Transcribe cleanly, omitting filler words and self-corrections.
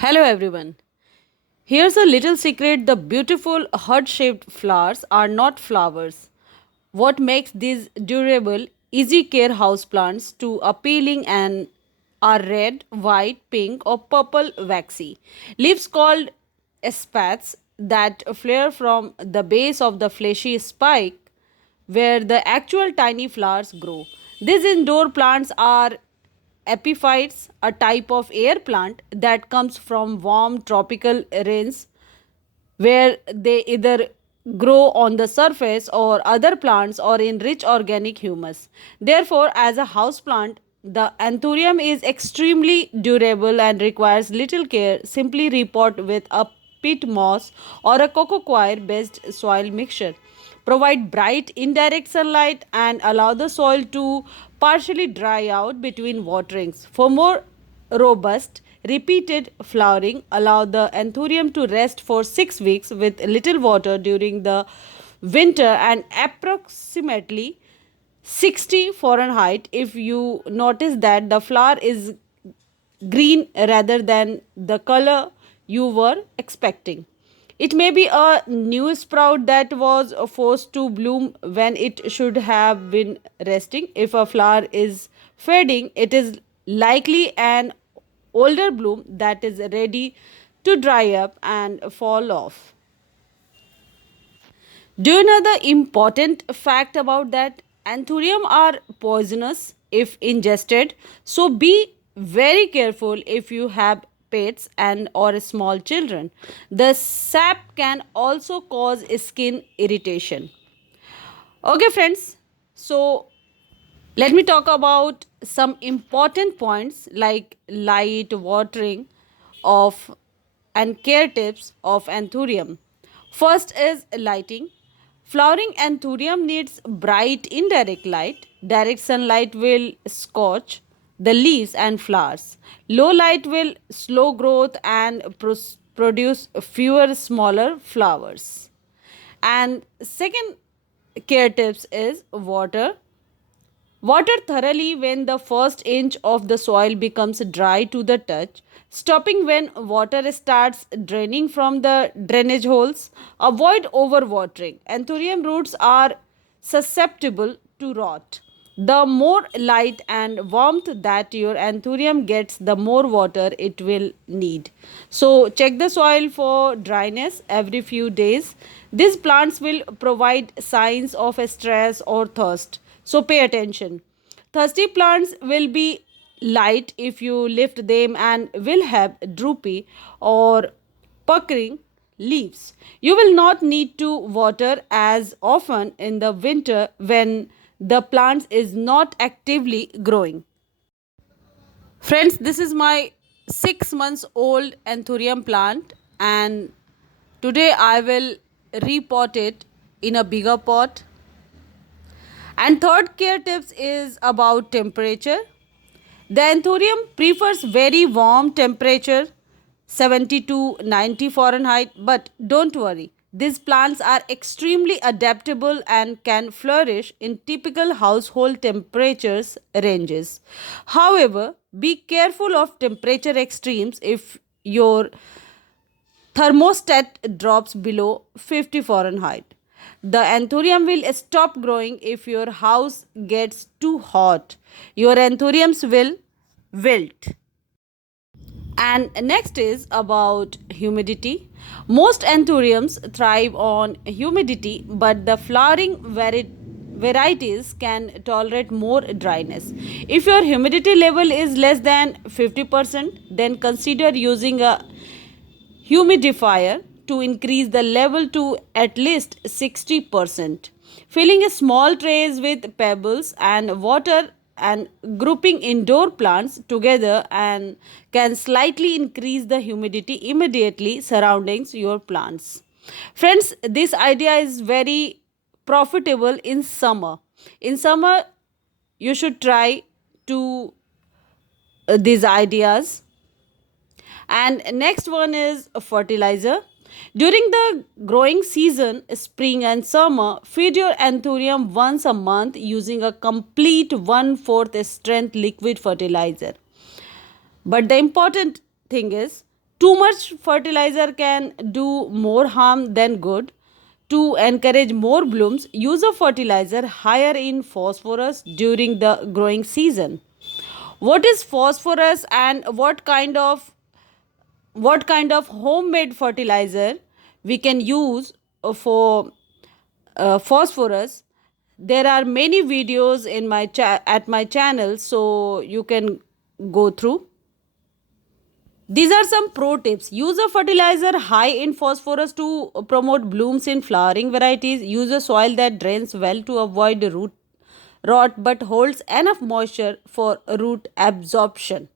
Hello everyone. Here's a little secret: the beautiful heart shaped flowers are not flowers. What makes these durable, easy care houseplants to appealing and are red, white, pink, or purple waxy leaves called spats that flare from the base of the fleshy spike where the actual tiny flowers grow. These indoor plants are epiphytes, a type of air plant that comes from warm tropical rains where they either grow on the surface or other plants or in rich organic humus. Therefore, as a house plant, the anthurium is extremely durable and requires little care. Simply repot with a peat moss or a coco coir based soil mixture. Provide bright indirect sunlight and allow the soil to partially dry out between waterings. For more robust, repeated flowering, allow the anthurium to rest for 6 weeks with little water during the winter and approximately 60 Fahrenheit if you notice that the flower is green rather than the color you were expecting. It may be a new sprout that was forced to bloom when it should have been resting. If a flower is fading, it is likely an older bloom that is ready to dry up and fall off. Do you know the important fact about that? Anthurium are poisonous if ingested, so be very careful if you have pets and or small children. The sap can also cause skin irritation. Okay friends, so let me talk about some important points like light, watering of and care tips of anthurium. First is lighting. Flowering anthurium needs bright indirect light. Direct sunlight will scorch the leaves and flowers. Low light will slow growth and produce fewer smaller flowers. And second care tips is water. Water thoroughly when the first inch of the soil becomes dry to the touch, stopping when water starts draining from the drainage holes. Avoid overwatering. Anthurium roots are susceptible to rot. The more light and warmth that your anthurium gets, the more water it will need. So, check the soil for dryness every few days. These plants will provide signs of stress or thirst. So, pay attention. Thirsty plants will be light if you lift them and will have droopy or puckering leaves. You will not need to water as often in the winter when the plant is not actively growing. Friends, this is my 6 months old anthurium plant and today I will repot it in a bigger pot. And third care tips is about temperature. The anthurium prefers very warm temperature, 70 to 90 Fahrenheit, but don't worry. These plants are extremely adaptable and can flourish in typical household temperatures ranges. However, be careful of temperature extremes if your thermostat drops below 50 Fahrenheit. The anthurium will stop growing if your house gets too hot. Your anthuriums will wilt. And next is about humidity. Most anthuriums thrive on humidity, but the flowering varieties can tolerate more dryness. If your humidity level is less than 50%, then consider using a humidifier to increase the level to at least 60%. Filling a small trays with pebbles and water and grouping indoor plants together and can slightly increase the humidity immediately surrounding your plants. Friends, this idea is very profitable in summer. In summer, you should try to these ideas. And next one is a fertilizer. During the growing season, spring and summer, feed your anthurium once a month using a complete 1/4 strength liquid fertilizer. But the important thing is Too much fertilizer can do more harm than good. To encourage more blooms, use a fertilizer higher in phosphorus during the growing season. What is phosphorus and what kind of homemade fertilizer we can use for phosphorus? There are many videos in at my channel, so you can go through. These are some pro tips. Use a fertilizer high in phosphorus to promote blooms in flowering varieties. Use a soil that drains well to avoid root rot but holds enough moisture for root absorption.